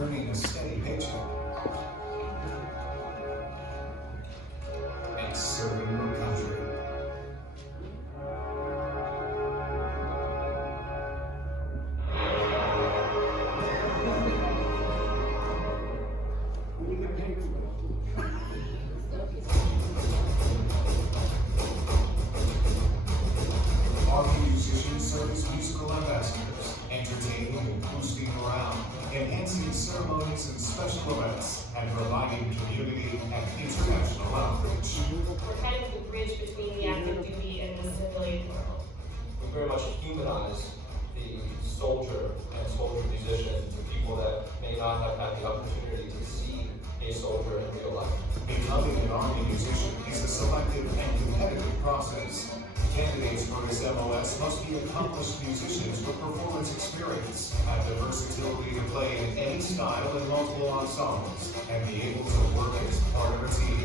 earning a steady paycheck and serving your country. Army musicians serve as musical ambassadors, entertaining and boosting morale, enhancing ceremonies and special events, and providing community and international outreach. We're kind of the bridge between the active duty and the civilian world. We very much humanize the soldier and soldier musician to people that may not have had the opportunity to see a soldier in real life. Becoming an Army musician is a selective and competitive process. Candidates for this MOS must be accomplished musicians with performance experience, have the versatility to play in any style in multiple ensembles, and be able to work as part of a team.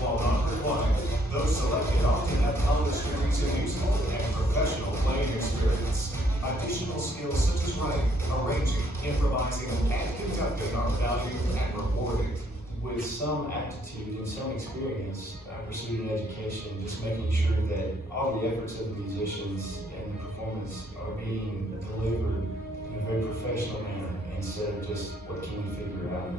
While not required, those selected often have college degrees in musical and professional playing experience. Additional skills such as writing, arranging, improvising, and conducting are valued and rewarded. With some aptitude and some experience, I pursued an education, just making sure that all the efforts of the musicians and the performance are being delivered in a very professional manner instead of just what can we figure out.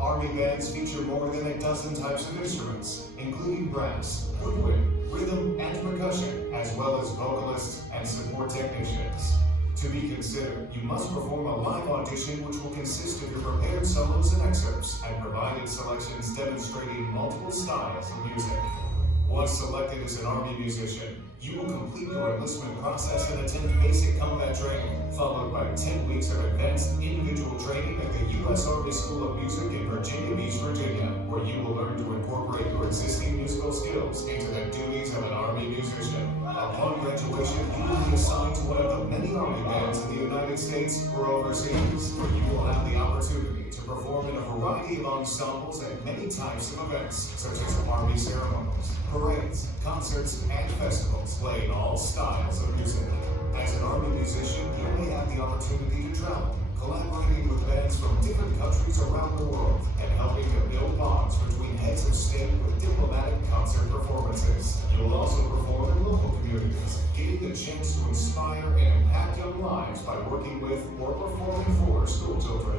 Army bands feature more than a dozen types of instruments, including brass, woodwind, rhythm, and percussion, as well as vocalists and support technicians. To be considered, you must perform a live audition which will consist of your prepared solos and excerpts and provided selections demonstrating multiple styles of music. Once selected as an Army musician, you will complete your enlistment process and attend basic combat training, followed by 10 weeks of advanced individual training at the U.S. Army School of Music in Virginia Beach, Virginia, where you will learn to incorporate your existing musical skills into the duties of an Army musician. Upon graduation, you will be assigned to one of the many Army bands in the United States or overseas, where you will have the opportunity to perform in a variety of ensembles at many types of events, such as Army ceremonies, parades, concerts, and festivals, playing all styles of music. As an Army musician, you may have the opportunity to travel, collaborating with bands from different countries around the world, and helping to build bonds between heads of state with diplomatic concert performances. You will also perform in local communities, getting the chance to inspire and impact young lives by working with or performing for school children.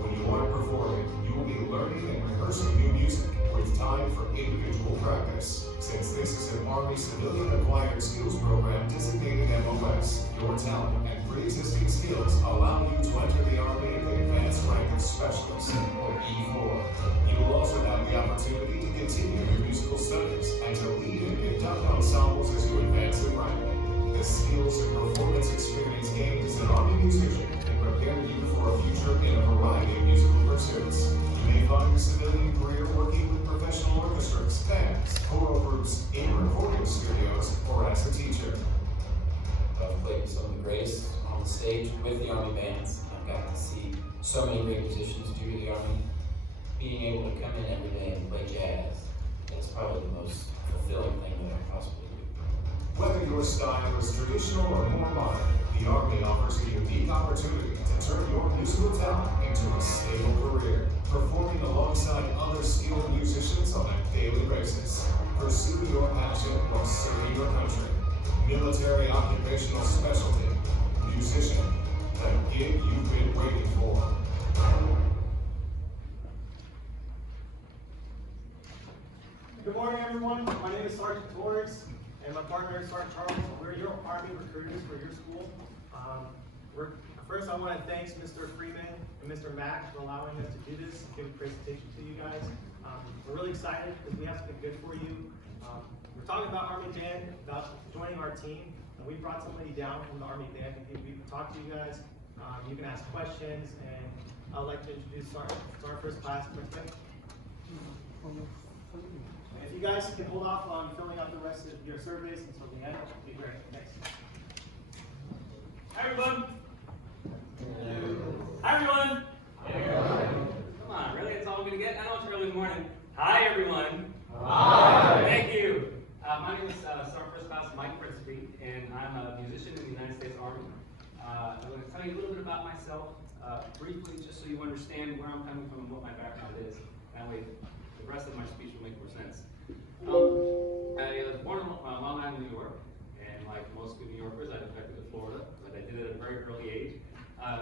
When you aren't performing, you will be learning and rehearsing new music with time for individual practice. Since this is an Army Civilian Acquired Skills Program designated MOS, your talent and pre-existing skills allow you to enter the Army at the advanced rank of Specialist, or E4. You will also have the opportunity to continue your musical studies and to lead and conduct ensembles as you advance in rank. The skills and performance experience gained as an Army musician can prepare you for a future in a variety of musical pursuits. You may find your civilian career working with professional orchestras, bands, choral groups, in recording studios, or as a teacher. I've played with some of the greatest on the stage with the Army bands. I've got to see so many great musicians due to the Army. Being able to come in every day and play jazz, that's probably the most fulfilling thing that I can possibly do. Whether your style is traditional or more modern, the Army offers a unique opportunity to turn your musical talent into a stable career, performing alongside other skilled musicians on a daily basis. Pursue your passion while serving your country. Military occupational specialty, musician, the gig you've been waiting for. Good morning, everyone. My name is Sergeant Torres, and my partner is Sergeant Charles. We're your Army recruiters for your school. First, I want to thank Mr. Freeman and Mr. Mack for allowing us to do this and give a presentation to you guys. We're really excited because we have something good for you. We're talking about Army Band, about joining our team, and we brought somebody down from the Army Band to talk to you guys. You can ask questions, and I'd like to introduce our first class participant. If you guys can hold off on filling out the rest of your surveys until the end, it'd be great. Thanks. Hi, everyone. Hi, everyone. Come on, really? That's all we're going to get? I know it's early in the morning. Hi, everyone. Hi. Thank you. My name is Sergeant First Class Mike Principe, and I'm a musician in the United States Army. I'm going to tell you a little bit about myself, briefly, just so you understand where I'm coming from and what my background is. That way, the rest of my speech will make more sense. I was born in Long Island, New York, and like most good New Yorkers, I defected to Florida, but I did it at a very early age.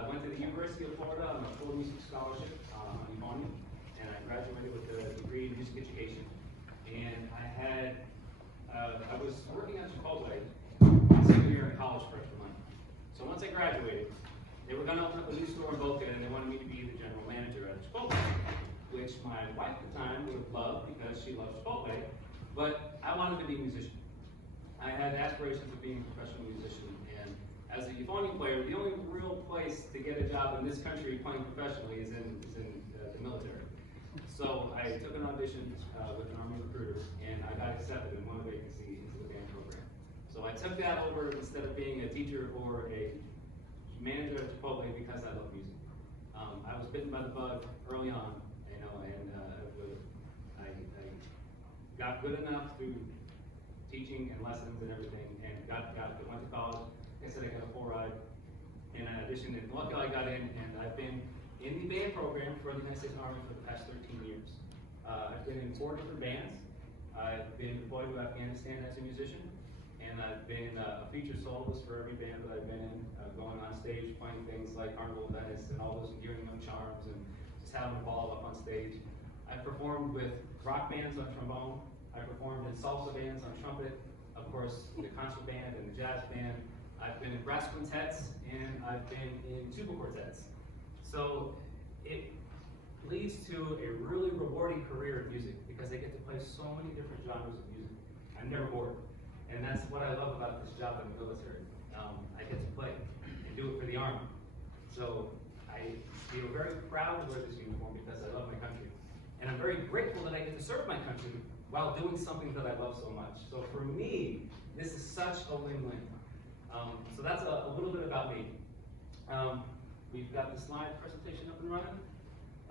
Went to the University of Florida on a full music scholarship on Ebony, and I graduated with a degree in music education. And I was working at Chipotle senior year in college freshman month. So once I graduated, they were going to open up a new store in Boca, and they wanted me to be the general manager at Chipotle, which my wife at the time would have loved because she loves Chipotle, but I wanted to be a musician. I had aspirations of being a professional musician, and as a euphonium player, the only real place to get a job in this country playing professionally is in the military. So I took an audition with an Army recruiter, and I got accepted in one vacancy into the band program. So I took that over instead of being a teacher or a manager at Chipotle because I love music. I was bitten by the bug early on, you know, and I got good enough through teaching and lessons and everything, and went to college. Like I said, I got a full ride, and I auditioned, and luckily I got in, and I've been in the band program for the United States Army for the past 13 years. I've been in 4 different bands. I've been deployed to Afghanistan as a musician, and I've been a featured soloist for every band that I've been in, going on stage, playing things like Carnival of Venice and all those endearing young charms, and just having a ball up on stage. I've performed with rock bands on trombone. I performed in salsa bands on trumpet, of course, the concert band and the jazz band. I've been in brass quintets, and I've been in tuba quartets. So it leads to a really rewarding career in music because I get to play so many different genres of music. I'm never bored. And that's what I love about this job in the military. I get to play and do it for the Army. So I feel very proud to wear this uniform because I love my country. And I'm very grateful that I get to serve my country while doing something that I love so much. So for me, this is such a win-win. So that's a little bit about me. We've got the slide presentation up and running.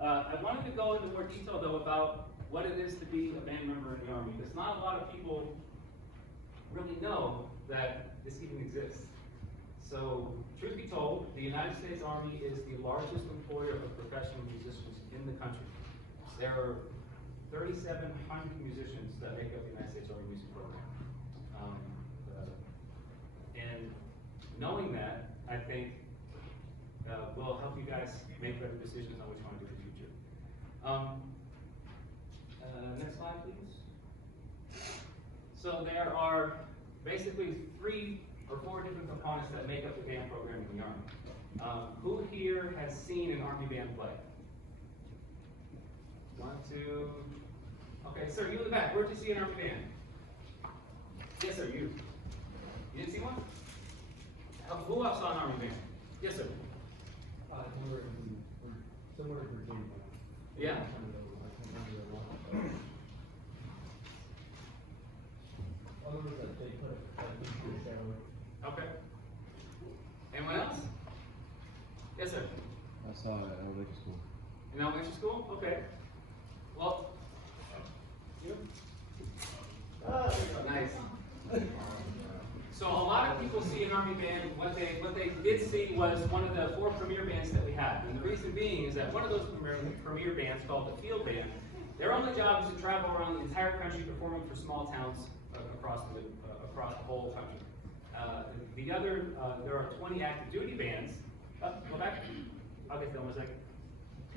I wanted to go into more detail though about what it is to be a band member in the Army, because not a lot of people really know that this even exists. So, truth be told, the United States Army is the largest employer of professional musicians in the country. There are 3,700 musicians that make up the United States Army Music Program. And knowing that, I think, will help you guys make better decisions on what you want to do in the future. Next slide, please. So there are basically 3 or 4 different components that make up the band program in the Army. Who here has seen an Army band play? 1, 2. Okay, sir, you in the back. Where'd you see an Army band? Yes, sir, you. You didn't see one? Who else saw an Army band? Yes, sir. Somewhere in Virginia. Yeah? Others that they put into the show. Okay. Anyone else? Yes, sir. I saw it at elementary school. In elementary school? Okay. Well, you? Nice. So a lot of people see an Army band. What they did see was one of the 4 premier bands that we have, and the reason being is that one of those premier bands, called the field band, their only job is to travel around the entire country performing for small towns across the whole country. There are 20 active duty bands. Go back. I'll get to that in a second.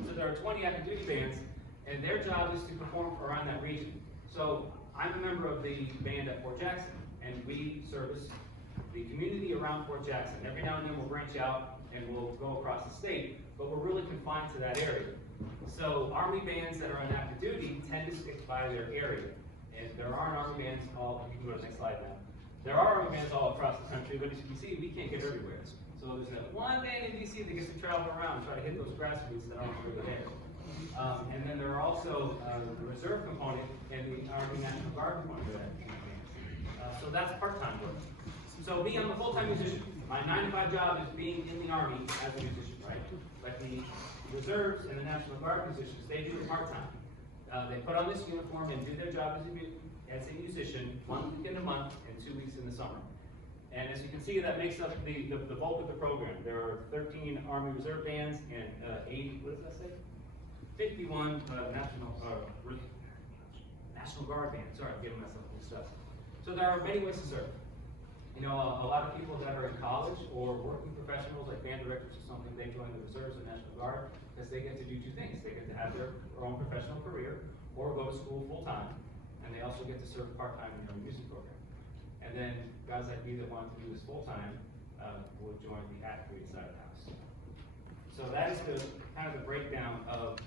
So there are 20 active duty bands, and their job is to perform around that region. So I'm a member of the band at Fort Jackson, and we service the community around Fort Jackson. Every now and then we'll branch out and we'll go across the state, but we're really confined to that area. So Army bands that are on active duty tend to stick by their area. And there aren't Army bands all, you can go to the next slide now. There are Army bands all across the country, but as you can see, we can't get everywhere. So there's that one band in DC that gets to travel around and try to hit those grassroots that aren't really there. And then there are also the reserve component and the Army National Guard component of that. So that's part-time work. So me, I'm a full-time musician. My 9-to-5 job is being in the Army as a musician, right? But the reserves and the National Guard musicians, they do it part-time. They put on this uniform and do their job as a musician 1 week in a month and 2 weeks in the summer. And as you can see, that makes up the bulk of the program. There are 13 Army Reserve bands and 80, what does that say? 51 National Guard bands. Sorry, I'm getting myself mixed up. So there are many ways to serve. You know, a lot of people that are in college or working professionals, like band directors or something, they join the reserves and National Guard because they get to do two things. They get to have their own professional career or go to school full-time, and they also get to serve part-time in their music program. And then guys like me that want to do this full-time will join the active side of the house. So that is the kind of the breakdown of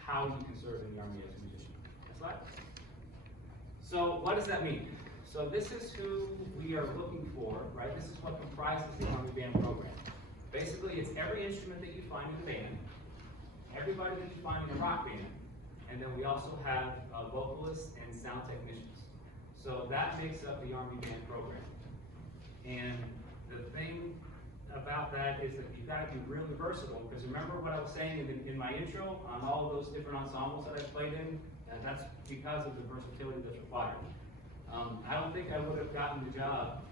how you can serve in the Army as a musician. Next slide. So what does that mean? So this is who we are looking for, right? This is what comprises the Army Band program. Basically, it's every instrument that you find in the band, everybody that you find in a rock band, and then we also have vocalists and sound technicians. So that makes up the Army Band program. And the thing about that is that you've got to be really versatile, because remember what I was saying in my intro on all of those different ensembles that I played in? And that's because of the versatility that's required. I don't think I would have gotten the job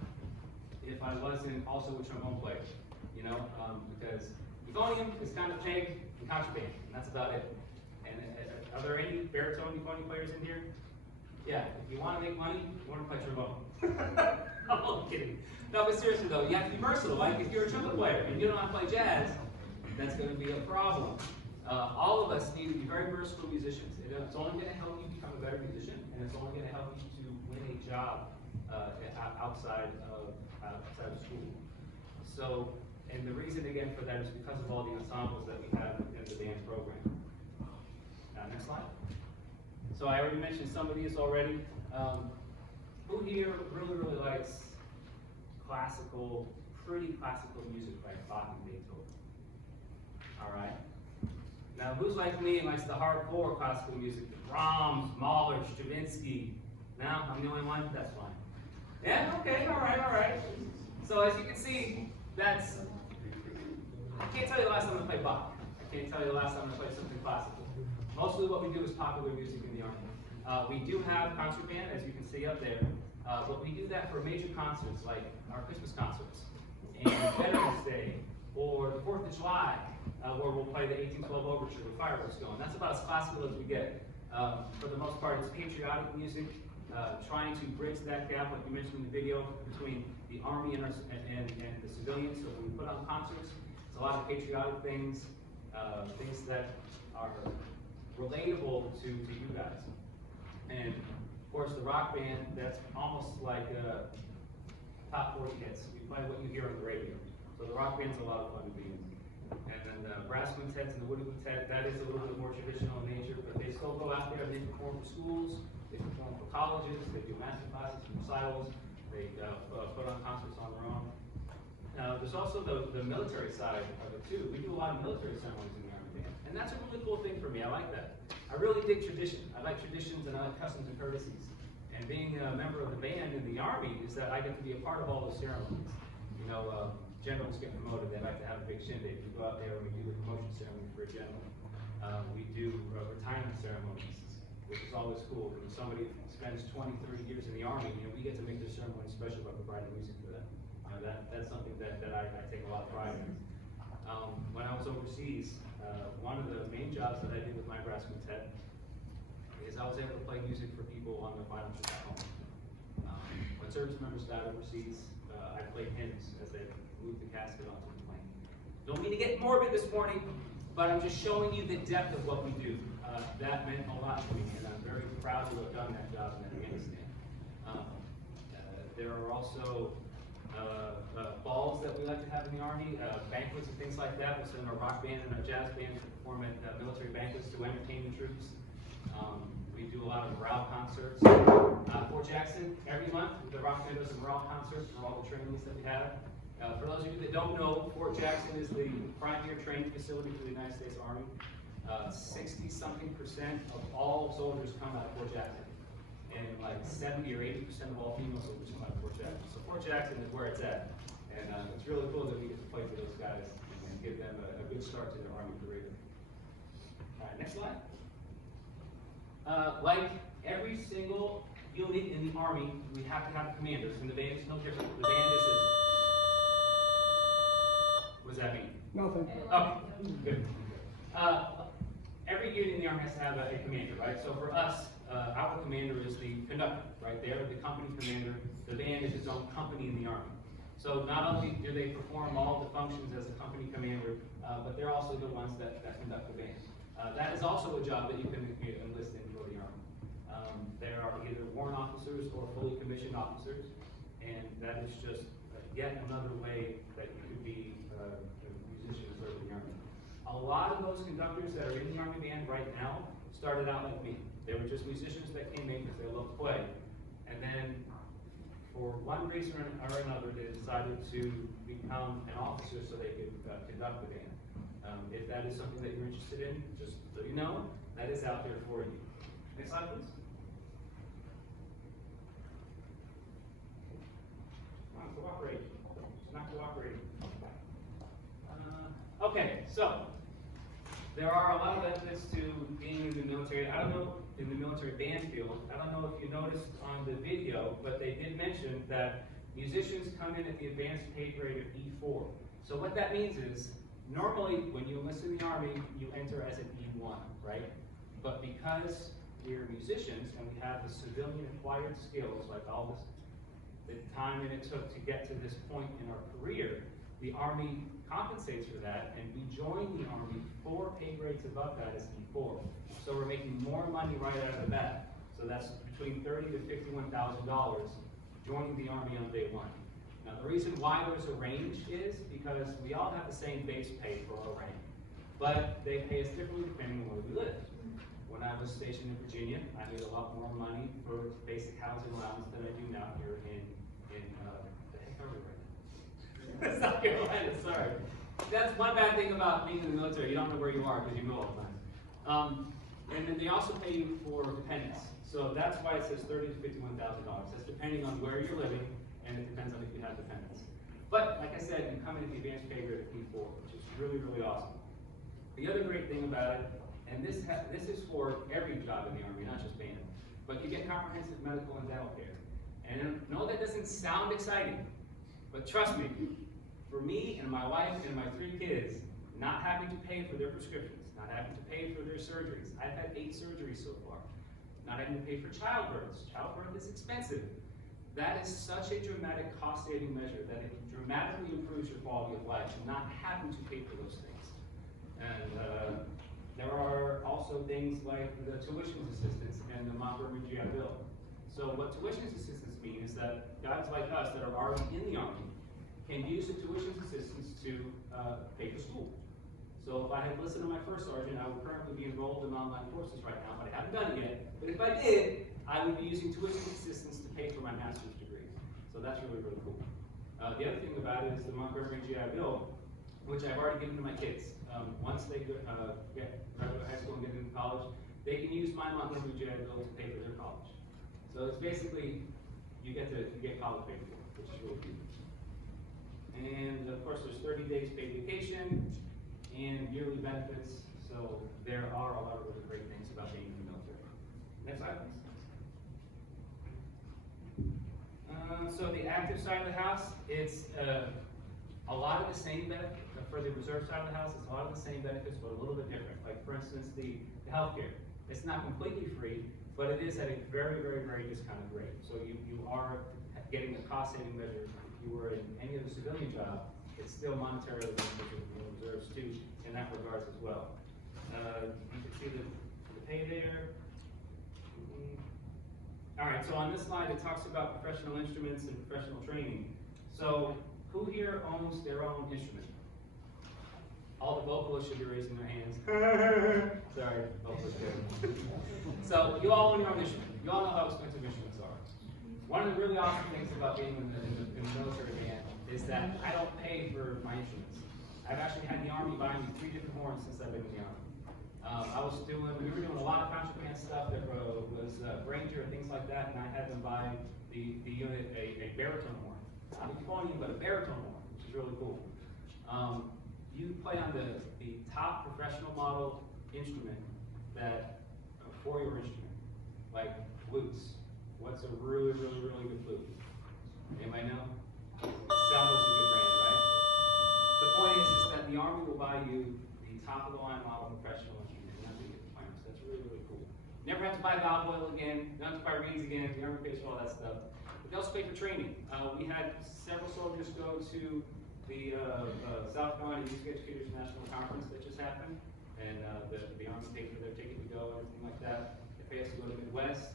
if I wasn't also a trombone player, you know, because euphonium is kind of peg and contraband, and that's about it. And are there any baritone euphonium players in here? Yeah, if you want to make money, you want to play trombone. I'm kidding. No, but seriously though, you have to be versatile. Like if you're a trumpet player and you don't know how to play jazz, that's going to be a problem. All of us need to be very versatile musicians. It's only going to help you become a better musician, and it's only going to help you to win a job outside of school. So, and the reason again for that is because of all the ensembles that we have in the band program. Next slide. So I already mentioned some of these already. Who here really likes classical, pretty classical music like Bach and Beethoven? All right. Now, who's like me and likes the hardcore classical music? Brahms, Mahler, Stravinsky. No, I'm the only one? That's fine. Yeah, okay, all right. So as you can see, I can't tell you the last time I played Bach. I can't tell you the last time I played something classical. Mostly what we do is popular music in the Army. We do have concert band, as you can see up there, but we do that for major concerts like our Christmas concerts, and Veterans Day, or the 4th of July, where we'll play the 1812 Overture with fireworks going. That's about as classical as we get. For the most part, it's patriotic music, trying to bridge that gap, like you mentioned in the video, between the Army and the civilians. So when we put on concerts, it's a lot of patriotic things, things that are relatable to you guys. And of course, the rock band, that's almost like top 40 hits. We play what you hear on the radio. So the rock band's a lot of fun to be in. And then the brass quintets and the woody quintet, that is a little bit more traditional in nature, but they still go out there and they perform for schools, they perform for colleges, they do master classes and recitals, they put on concerts on their own. There's also the military side of it too. We do a lot of military ceremonies in the Army Band, and that's a really cool thing for me. I like that. I really dig tradition. I like traditions and I like customs and courtesies. And being a member of the band in the Army is that I get to be a part of all those ceremonies. You know, generals get promoted, they like to have a big shindig. We go out there and we do the promotion ceremony for a general. We do retirement ceremonies, which is always cool. When somebody spends 20, 30 years in the Army, you know, we get to make their ceremony special by providing music for them. That's something that I take a lot of pride in. When I was overseas, one of the main jobs that I did with my brass quintet is I was able to play music for people on their final trip back home. When service members died overseas, I played hymns as they moved the casket onto the plane. Don't mean to get morbid this morning, but I'm just showing you the depth of what we do. That meant a lot to me, and I'm very proud to have done that job in Afghanistan. There are also balls that we like to have in the Army, banquets and things like that. We'll send our rock band and our jazz band to perform at military banquets to entertain the troops. We do a lot of morale concerts. Fort Jackson, every month, the rock band does a morale concert for all the trainees that we have. For those of you that don't know, Fort Jackson is the premier training facility for the United States Army. 60-something% of all soldiers come out of Fort Jackson. And like 70 or 80% of all female soldiers come out of Fort Jackson. So Fort Jackson is where it's at. And it's really cool that we get to play for those guys and give them a good start to their Army career. All right, next slide. Like every single unit in the Army, we have to have commanders, and the band is no different. The band is what does that mean? Nothing. Okay, good. Every unit in the Army has to have a commander, right? So for us, our commander is the conductor, right? They're the company commander. The band is its own company in the Army. So not only do they perform all the functions as a company commander, but they're also the ones that conduct the band. That is also a job that you can enlist in for the Army. There are either warrant officers or fully commissioned officers, and that is just yet another way that you could be a musician and serve in the Army. A lot of those conductors that are in the Army band right now started out like me. They were just musicians that came in because they loved to play, and then for one reason or another, they decided to become an officer so they could conduct the band. If that is something that you're interested in, just so you know, that is out there for you. Next slide, please. Come on, cooperate. It's not cooperating. Okay, so there are a lot of benefits to being in the military. I don't know, in the military band field, I don't know if you noticed on the video, but they did mention that musicians come in at the advanced pay grade of E4. So what that means is, normally when you enlist in the Army, you enter as an E1, right? But because we're musicians and we have the civilian acquired skills, like all this, the time that it took to get to this point in our career, the Army compensates for that, and we join the Army 4 pay grades above that as E4. So we're making more money right out of the bat. So that's between $30,000 to $51,000 joining the Army on day one. Now the reason why there's a range is because we all have the same base pay for our rank, but they pay us differently depending on where we live. When I was stationed in Virginia, I made a lot more money for basic housing allowance than I do now here in the heck are we right now? South Carolina, sorry. That's one bad thing about being in the military. You don't know where you are because you move all the time. And then they also pay you for dependents. So that's why it says $30,000 to $51,000. That's depending on where you're living, and it depends on if you have dependents. But like I said, you come in at the advanced pay grade of E4, which is really, really awesome. The other great thing about it, and this is for every job in the Army, not just band, but you get comprehensive medical and dental care. And no, that doesn't sound exciting, but trust me, for me and my wife and my 3 kids, not having to pay for their prescriptions, not having to pay for their surgeries. I've had 8 surgeries so far. Not having to pay for childbirths. Childbirth is expensive. That is such a dramatic cost-saving measure that it dramatically improves your quality of life, not having to pay for those things. And there are also things like the tuition assistance and the Montgomery GI Bill. So what tuition assistance mean is that guys like us that are already in the Army can use the tuition assistance to pay for school. So if I had listened to my first sergeant, I would currently be enrolled in online courses right now, but I haven't done it yet. But if I did, I would be using tuition assistance to pay for my master's degree. So that's really, really cool. The other thing about it is the Montgomery GI Bill, which I've already given to my kids. Once they graduate high school and get into college, they can use my Montgomery GI Bill to pay for their college. So it's basically, you get college paid for, which is really cool. And of course, there's 30 days paid vacation and yearly benefits. So there are a lot of really great things about being in the military. Next slide, please. So the active side of the house, it's a lot of the same benefits. For the reserve side of the house, it's a lot of the same benefits, but a little bit different. Like for instance, the healthcare. It's not completely free, but it is at a very, very, very discounted rate. So you are getting a cost-saving measure. If you were in any other civilian job, it's still monetarily beneficial for the reserves too, in that regards as well. You can see the pay there. All right, so on this slide, it talks about professional instruments and professional training. So who here owns their own instrument? All the vocalists should be raising their hands. Sorry, vocalists. So you all own your own instrument. You all know how expensive instruments are. One of the really awesome things about being in the military band is that I don't pay for my instruments. I've actually had the Army buy me 3 different horns since I've been in the Army. We were doing a lot of contraband stuff that was Granger and things like that, and I had them buy the unit a baritone horn. Not a euphonium, but a baritone horn, which is really cool. You play on the top professional model instrument for your instrument, like flutes, what's a really, really, really good flute? Anybody know? Selmer's a good brand, right? The point is that the Army will buy you the top of the line model professional instrument, and that's what you get to find. So that's really, really cool. Never have to buy valve oil again, don't have to buy reeds again, the Army pays for all that stuff. But they also pay for training. We had several soldiers go to the South Carolina Music Educators National Conference that just happened, and the Army paid for their ticket to go and everything like that. They pay us to go to the Midwest.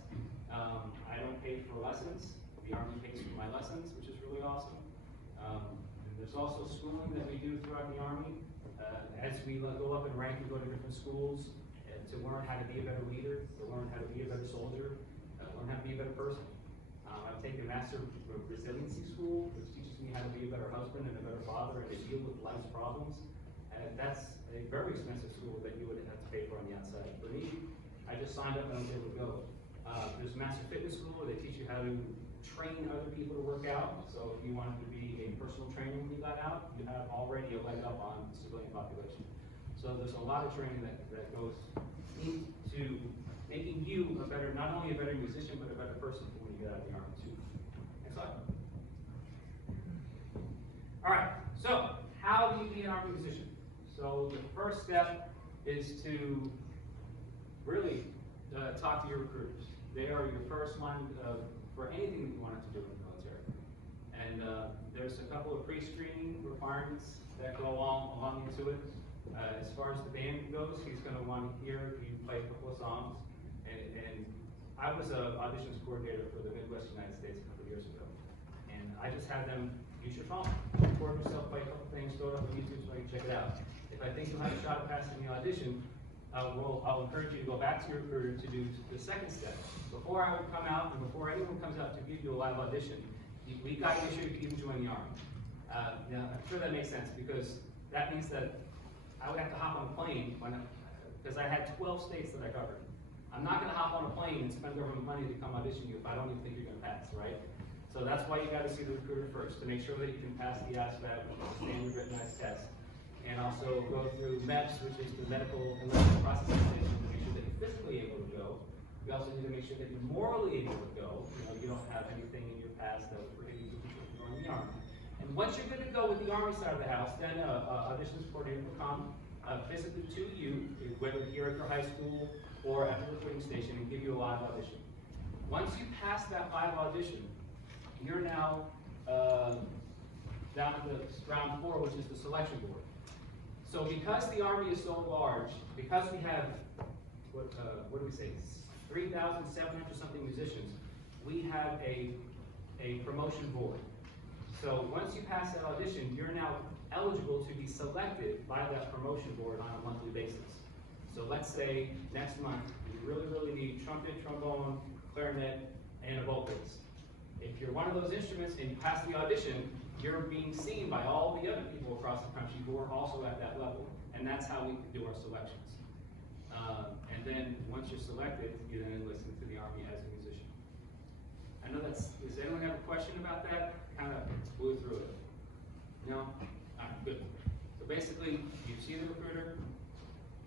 I don't pay for lessons. The Army pays for my lessons, which is really awesome. There's also schooling that we do throughout the Army. As we go up in rank and go to different schools, to learn how to be a better leader, to learn how to be a better soldier, learn how to be a better person. I've taken a Master of Resiliency School, which teaches me how to be a better husband and a better father and to deal with life's problems. And that's a very expensive school that you would have to pay for on the outside. For me, I just signed up and I was able to go. There's a Master Fitness School where they teach you how to train other people to work out. So if you wanted to be a personal trainer when you got out, you have already a leg up on the civilian population. So there's a lot of training that goes into making you a better, not only a better musician, but a better person for when you get out of the Army too. Next slide. All right, so how do you be an Army musician? So the first step is to really talk to your recruiters. They are your first line for anything that you wanted to do in the military. And there's a couple of pre-screening requirements that go along into it. As far as the band goes, he's going to want to hear you play a couple of songs. And I was an auditions coordinator for the Midwest United States a couple of years ago. And I just had them use your phone, record yourself, play a couple things, throw it up on YouTube so you can check it out. If I think you'll have a shot at passing the audition, I'll encourage you to go back to your recruiter to do the second step. Before I would come out and before anyone comes out to give you a live audition, we got to make sure you can join the Army. Now, I'm sure that makes sense because that means that I would have to hop on a plane because I had 12 states that I covered. I'm not going to hop on a plane and spend government money to come audition you if I don't even think you're going to pass, right? So that's why you got to see the recruiter first to make sure that you can pass the ASVAB, which is the standard recognized test, and also go through MEPS, which is the medical and legal processing station, to make sure that you're physically able to go. We also need to make sure that you're morally able to go. You don't have anything in your past that would prohibit you from joining the Army. And once you're good to go with the Army side of the house, then auditions coordinator will come physically to you, whether here at your high school or at the recruiting station, and give you a live audition. Once you pass that live audition, you're now down to the round 4, which is the selection board. So because the Army is so large, because we have, what do we say, 3,700 something musicians, we have a promotion board. So once you pass that audition, you're now eligible to be selected by that promotion board on a monthly basis. So let's say next month, you really, really need trumpet, trombone, clarinet, and a vocalist. If you're one of those instruments and you pass the audition, you're being seen by all the other people across the country who are also at that level. And that's how we do our selections. And then once you're selected, you then enlist into the Army as a musician. I know does anyone have a question about that? Kind of blew through it. No? All right, good. So basically, you see the recruiter,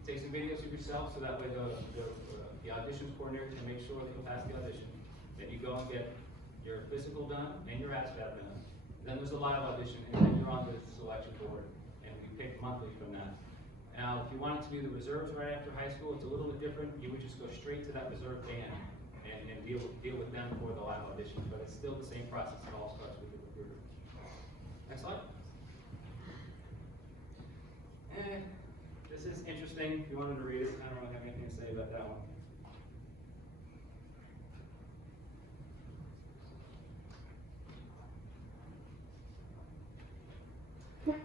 take some videos of yourself so that way the auditions coordinator can make sure that you'll pass the audition. Then you go and get your physical done and your ASVAB done. Then there's a live audition, and then you're on the selection board, and we pick monthly from that. Now, if you wanted to do the reserves right after high school, it's a little bit different. You would just go straight to that reserve band and deal with them for the live audition, but it's still the same process. It all starts with the recruiter. Next slide. And this is interesting. If you wanted to read it, I don't really have anything to say about that one.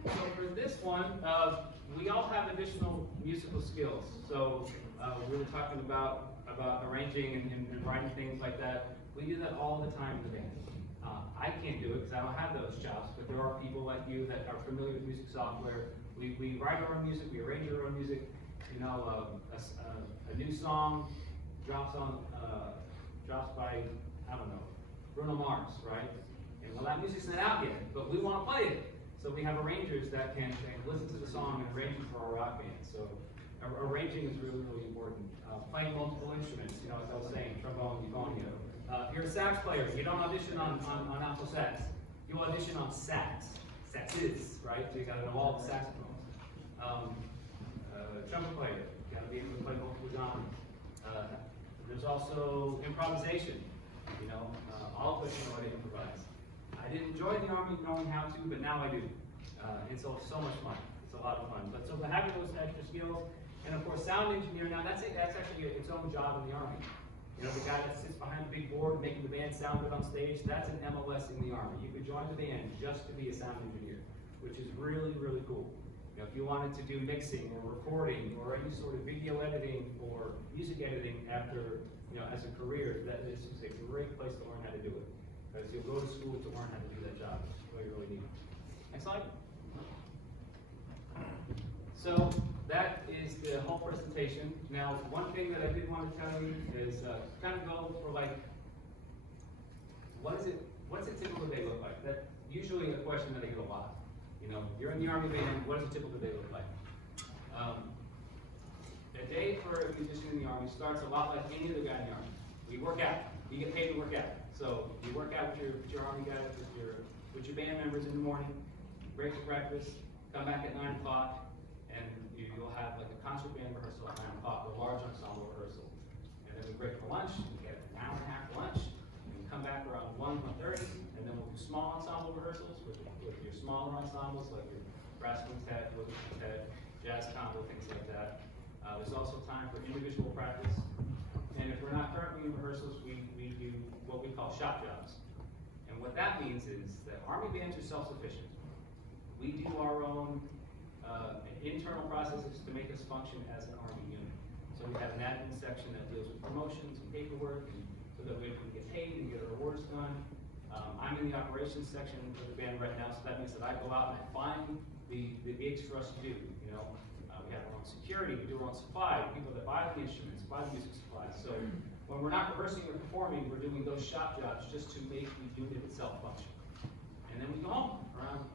So for this one, we all have additional musical skills. So we were talking about arranging and writing things like that. We do that all the time in the band. I can't do it because I don't have those chops, but there are people like you that are familiar with music software. We write our own music, we arrange our own music. You know, a new song drops by, I don't know, Bruno Mars, right? And well, that music's not out yet, but we want to play it. So we have arrangers that can listen to the song and arrange it for our rock band. So arranging is really, really important. Playing multiple instruments, you know, as I was saying, trombone, euphonium. If you're a sax player, you don't audition on alto sax. You audition on sax. Saxes, right? So you gotta know all the saxophones. Trumpet player, you gotta be able to play multiple genres. There's also improvisation. You know, all of us know how to improvise. I didn't join the Army knowing how to, but now I do. It's so much fun. It's a lot of fun. But so having those extra skills, and of course sound engineer, now that's actually its own job in the Army. You know, the guy that sits behind the big board making the band sound good on stage, that's an MLS in the Army. You could join the band just to be a sound engineer, which is really, really cool. You know, if you wanted to do mixing or recording or any sort of video editing or music editing after, you know, as a career, that this is a great place to learn how to do it. Because you'll go to school to learn how to do that job. It's really, really neat. Next slide. So that is the whole presentation. Now, one thing that I did want to tell you is kind of go for like, what's a typical day look like? That's usually a question that I get a lot. You know, you're in the Army band, what does a typical day look like? A day for a musician in the Army starts a lot like any other guy in the Army. We work out. You get paid to work out. So you work out with your Army guys, with your band members in the morning, break for breakfast, come back at 9 o'clock, and you'll have like a concert band rehearsal at 9 o'clock, a large ensemble rehearsal. And then we break for lunch, we get an hour and a half lunch, and we come back around 1:30, and then we'll do small ensemble rehearsals with your smaller ensembles, like your brass quintet, wood quintet, jazz combo, things like that. There's also time for individual practice. And if we're not currently in rehearsals, we do what we call shop jobs. And what that means is that Army bands are self-sufficient. We do our own internal processes to make us function as an Army unit. So we have an admin section that deals with promotions and paperwork, and so that we can get paid and get our awards done. I'm in the operations section of the band right now, so that means that I go out and I find the gigs for us to do. You know, we have our own security, we do our own supply, people that buy the instruments, buy the music supplies. So when we're not rehearsing or performing, we're doing those shop jobs just to make the unit itself function. And then we go home around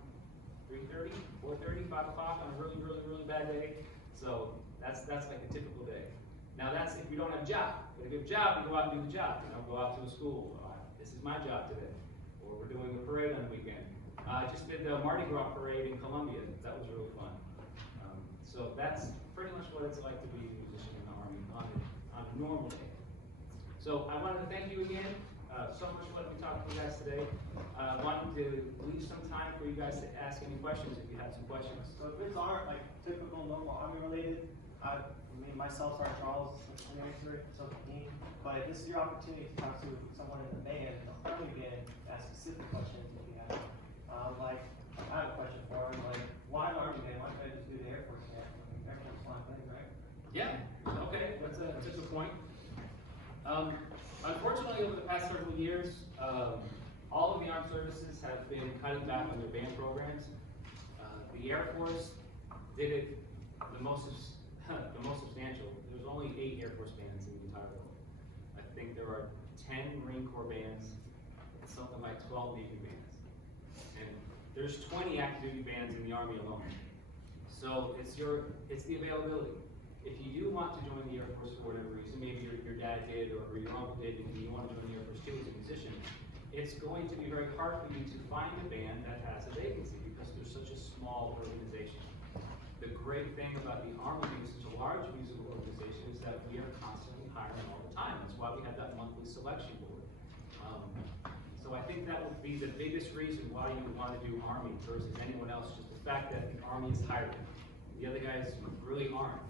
3:30, 4:30, 5 o'clock on a really, really, really bad day. So that's like a typical day. Now that's if we don't have a job. With a good job, we go out and do the job. You know, go out to a school. This is my job today. Or we're doing a parade on the weekend. I just did the Mardi Gras parade in Columbia. That was really fun. So that's pretty much what it's like to be a musician in the Army on a normal day. So I wanted to thank you again. So much for letting me talk to you guys today. I wanted to leave some time for you guys to ask any questions if you have some questions. So if these aren't like typical normal Army related, myself, Sergeant Charles, can answer it, so can he. But this is your opportunity to talk to someone in the band, the Army band, ask specific questions if you have. Like, I have a question for him, like, why the Army band? Why can't I just do the Air Force band? Air Force flying thing, right? Yeah, okay, that's a good point. Unfortunately, over the past several years, all of the armed services have been cutting back on their band programs. The Air Force did it the most substantial. There's only 8 Air Force bands in the entire world. I think there are 10 Marine Corps bands and something like 12 Navy bands. And there's 20 active duty bands in the Army alone. So it's the availability. If you do want to join the Air Force for whatever reason, maybe your dad did or your uncle did, and you want to join the Air Force too as a musician, it's going to be very hard for you to find a band that has a vacancy because there's such a small organization. The great thing about the Army being such a large musical organization is that we are constantly hiring all the time. That's why we have that monthly selection board. So I think that would be the biggest reason why you would want to do Army versus anyone else, just the fact that the Army is hiring. The other guys really aren't.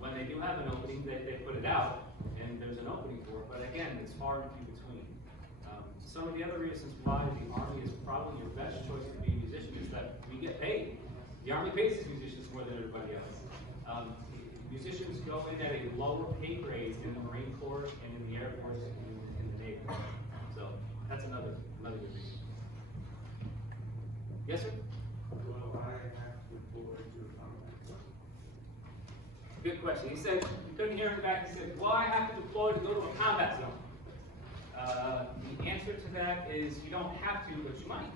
When they do have an opening, they put it out, and there's an opening for it, but again, it's far and few between. Some of the other reasons why the Army is probably your best choice to be a musician is that we get paid. The Army pays its musicians more than everybody else. Musicians go in at a lower pay grade in the Marine Corps and in the Air Force and in the Navy. So that's another good reason. Yes, sir? Good question. He said, you couldn't hear in the back, he said, well, I have to deploy to go to a combat zone. The answer to that is you don't have to, but you might.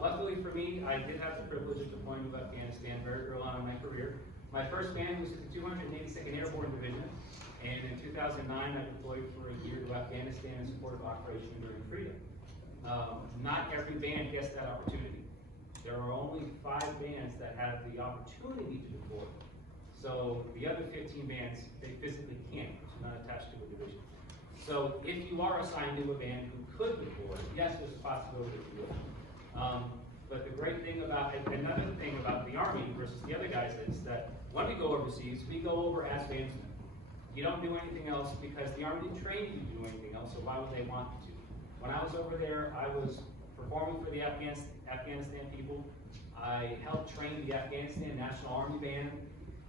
Luckily for me, I did have the privilege of deploying to Afghanistan very early on in my career. My first band was at the 282nd Airborne Division, And in 2009, I deployed for a year to Afghanistan in support of Operation Enduring Freedom. Not every band gets that opportunity. There are only 5 bands that have the opportunity to deploy. So the other 15 bands, they physically can't, it's not attached to a division. So if you are assigned to a band who could deploy, yes, there's a possibility that you will. But the great thing about, another thing about the Army versus the other guys is that when we go overseas, we go over as bandsmen. You don't do anything else because the Army didn't train you to do anything else, so why would they want you to? When I was over there, I was performing for the Afghanistan people. I helped train the Afghanistan National Army Band.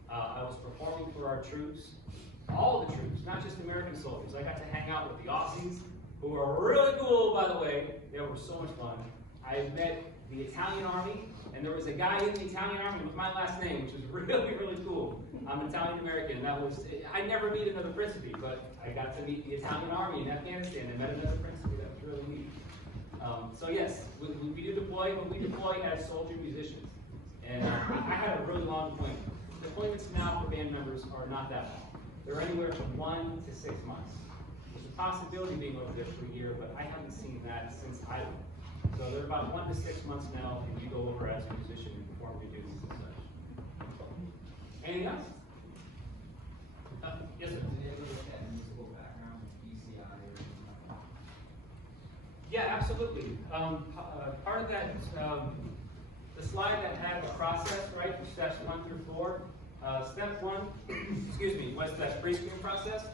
I was performing for our troops, all the troops, not just American soldiers. I got to hang out with the Aussies, who are really cool, by the way. They were so much fun. I met the Italian Army, and there was a guy in the Italian Army with my last name, which was really, really cool. I'm Italian American. I never meet another Principe, but I got to meet the Italian Army in Afghanistan and met another Principe. That was really neat. So yes, we do deploy, but we deploy as soldier musicians. And I had a really long deployment. Deployments now for band members are not that long. They're anywhere from 1 to 6 months. There's a possibility of being over there for a year, but I haven't seen that since I went. So they're about 1 to 6 months now, and you go over as a musician and perform your duties and such. Anything else? Yes, sir. Did you ever look at musical background, BCI or anything like that? Yeah, absolutely. Part of that, the slide that had the process, right, steps 1 through 4. Step 1, excuse me, was that pre-screen process.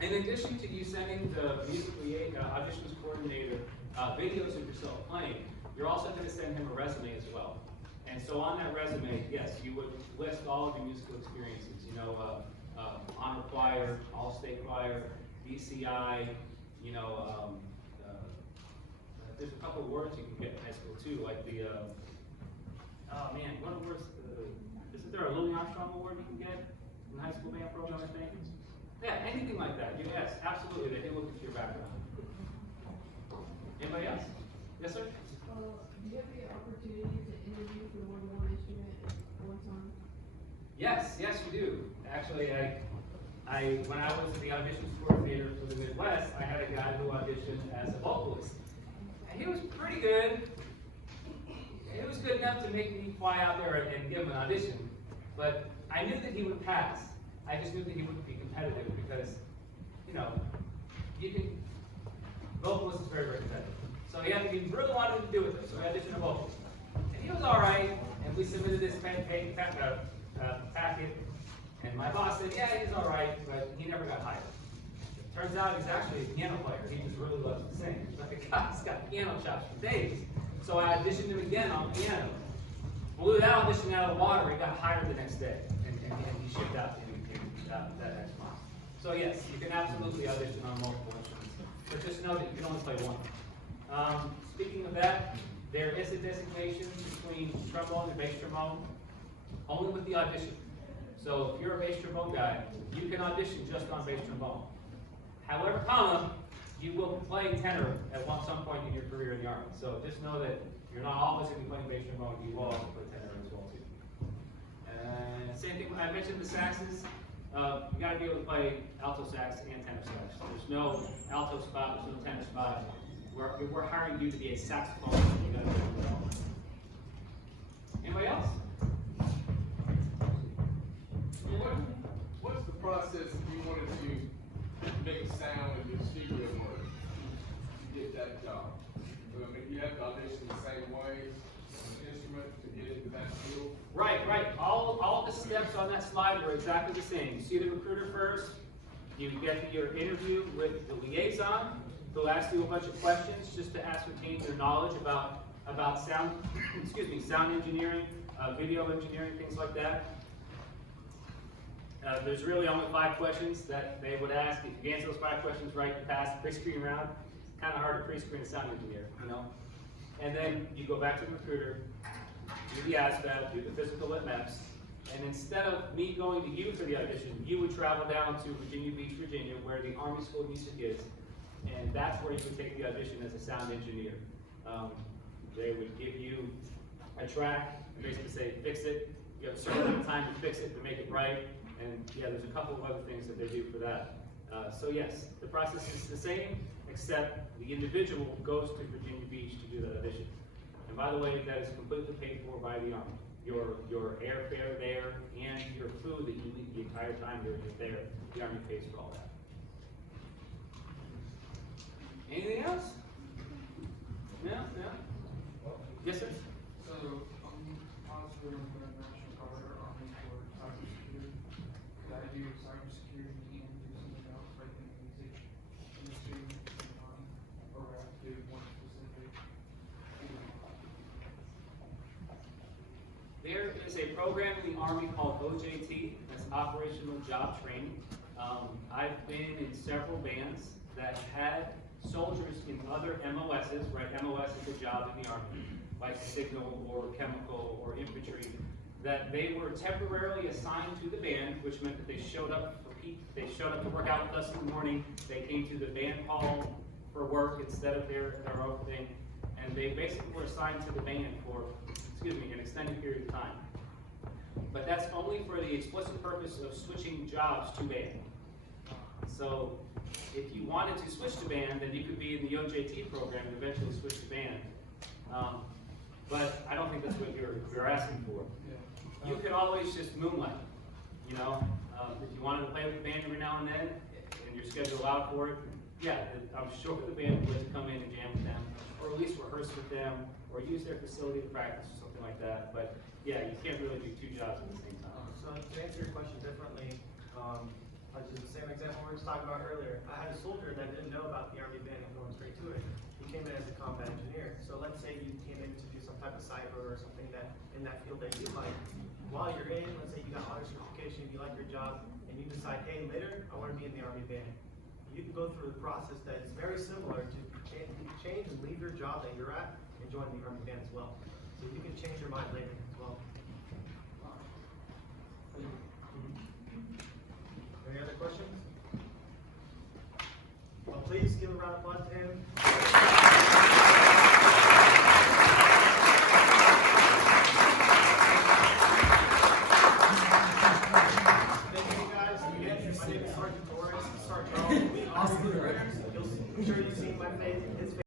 In addition to you sending the music auditions coordinator videos of yourself playing, you're also going to send him a resume as well. And so on that resume, yes, you would list all of your musical experiences. You know, honor choir, all-state choir, BCI. You know, there's a couple of words you can get in high school too, like the oh man, what are the words? Isn't there a Louis Armstrong award you can get in the high school band program? I think. Yeah, anything like that. Yes, absolutely. They do look at your background. Anybody else? Yes, sir? Do you have the opportunity to interview for more than one instrument at one time? Yes, yes, you do. Actually, when I was the auditions coordinator for the Midwest, I had a guy who auditioned as a vocalist. And he was pretty good. He was good enough to make me fly out there and give him an audition. But I knew that he would pass. I just knew that he wouldn't be competitive because, you know, vocalist is very, very competitive. So he really wanted to do with it, so I auditioned a vocalist. And he was all right, and we submitted this packet, and my boss said, yeah, he's all right, but he never got hired. Turns out he's actually a piano player. He just really loves to sing. But the guy's got piano chops for days. So I auditioned him again on piano. Blew that audition out of the water, he got hired the next day, and he shipped out that next month. So yes, you can absolutely audition on multiple instruments, but just know that you can only play one. Speaking of that, there is a designation between trombone and bass trombone, only with the audition. So if you're a bass trombone guy, you can audition just on bass trombone. However, you will play tenor at some point in your career in the Army. So just know that you're not always going to be playing bass trombone, you will also play tenor as well too. And same thing, I mentioned the saxes. You got to be able to play alto sax and tenor sax. There's no alto spot, there's no tenor spot. We're hiring you to be a saxophonist. You got to do it well. Anybody else? What's the process if you wanted to make a sound in your studio mode to get that job? You have to audition the same way on the instrument to get into that field? Right. All the steps on that slide are exactly the same. You see the recruiter first, you get your interview with the liaison, who'll ask you a bunch of questions just to ascertain your knowledge about sound, sound engineering, video engineering, things like that. There's really only 5 questions that they would ask. If you answer those 5 questions right, you pass the pre-screen round. It's kind of hard to pre-screen a sound engineer, you know. And then you go back to the recruiter, do the ASVAB, do the physical at MEPS, and instead of me going to you for the audition, you would travel down to Virginia Beach, Virginia, where the Army School of Music is, and that's where you would take the audition as a sound engineer. They would give you a track, and basically say, fix it, you have a certain amount of time to fix it, to make it right, and yeah, there's a couple of other things that they do for that. So yes, the process is the same, except the individual goes to Virginia Beach to do that audition. And by the way, that is completely paid for by the Army. Your airfare there and your food that you eat the entire time you're there, the Army pays for all that. Anything else? No? Yes, sir? So, honestly, I'm going to National Guard or Army for cybersecurity. Could I do cybersecurity and do something else like in the music industry at the same time? Or I have to do one specific? There is a program in the Army called OJT, that's Operational Job Training. I've been in several bands that had soldiers in other MOSs, right? MOS is a job in the Army, like signal or chemical or infantry, that they were temporarily assigned to the band, which meant that they showed up to work out with us in the morning. They came to the band hall for work instead of their own thing, and they basically were assigned to the band for, an extended period of time. But that's only for the explicit purpose of switching jobs to band. So if you wanted to switch to band, then you could be in the OJT program and eventually switch to band. But I don't think that's what you're asking for. You could always just moonlight, you know? If you wanted to play with the band every now and then, and your schedule allowed for it, yeah, I'm sure the band would like to come in and jam with them, or at least rehearse with them, or use their facility to practice or something like that. But yeah, you can't really do two jobs at the same time. So to answer your question differently, like the same example we were just talking about earlier, I had a soldier that didn't know about the Army band and going straight to it. He came in as a combat engineer. So let's say you came in to do some type of cyber or something that in that field that you like. While you're in, let's say you got auto certification, you like your job, and you decide, hey, later I want to be in the Army band. You can go through the process that is very similar to change and leave your job that you're at and join the Army band as well. So you can change your mind later as well. Any other questions? Well, please give a round of applause to him. Thank you guys. Again, my name is Sergeant Torres, Sergeant Charles. We are recruiters. I'm sure you've seen my face.